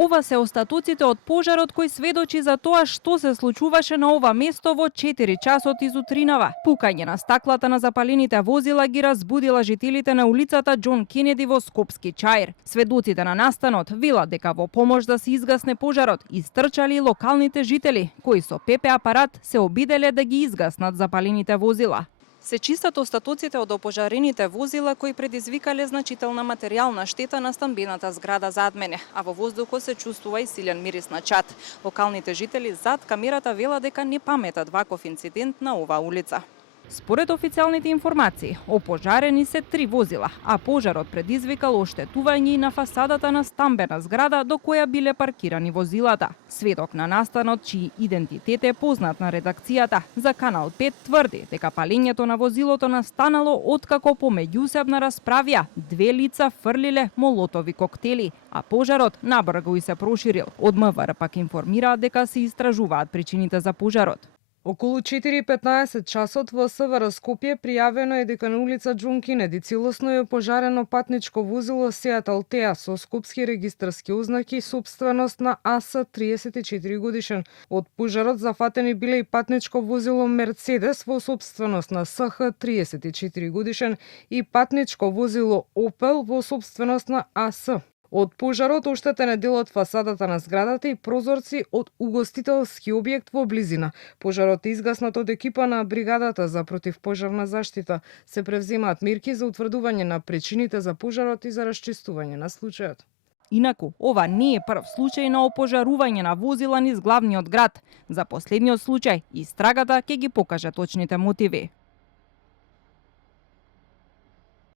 Ова се остатоците од пожарот кој сведочи за тоа што се случуваше на ова место во 4 часот изутринава. Пукање на стаклата на запалените возила ги разбудила жителите на улицата Џон Кенеди во Скопски Чаир. Сведоците на настанот велат дека во помош да се изгасне пожарот истрчали и локалните жители, кои со ПП апарат се обиделе да ги изгаснат запалените возила. Се чистат остатоците од опожарените возила кои предизвикале значителна материјална штета на стамбената зграда зад мене, а во воздухот се чувствува и силен мирис на чад. Локалните жители зад камерата велат дека не паметат ваков инцидент на оваа улица. Според официјалните информации, опожарени се 3 возила, а пожарот предизвикал оштетување и на фасадата на стамбена зграда до која биле паркирани возилата. Сведок на настанот, чиј идентитет е познат на редакцијата за Канал 5, тврди дека палењето на возилото настанало откако помеѓусебна расправја 2 лица фрлиле молотови коктели, а пожарот набрзо и се проширил. Од МВР пак информираат дека се истражуваат причините за пожарот. Околу 4:15 часот во СВР Скопје пријавено е дека на улица Џон Кенеди целосно е пожарено патничко возило Сеат Алтеа со скопски регистарски ознаки, собственост на АС 34 годишен. Од пожарот зафатени биле и патничко возило Мерцедес во собственост на СХ 34 годишен и патничко возило Опел во собственост на АС. Од пожарот оштетен е дел од фасадата на зградата и прозорци од угостителски објект во близина. Пожарот е изгаснат од екипа на бригадата за противпожарна заштита. Се превземаат мерки за утврдување на причините за пожарот и за расчистување на случајот. Инаку, ова не е прв случај на опожарување на возила низ главниот град. За последниот случај, истрагата ќе ги покаже точните мотиви.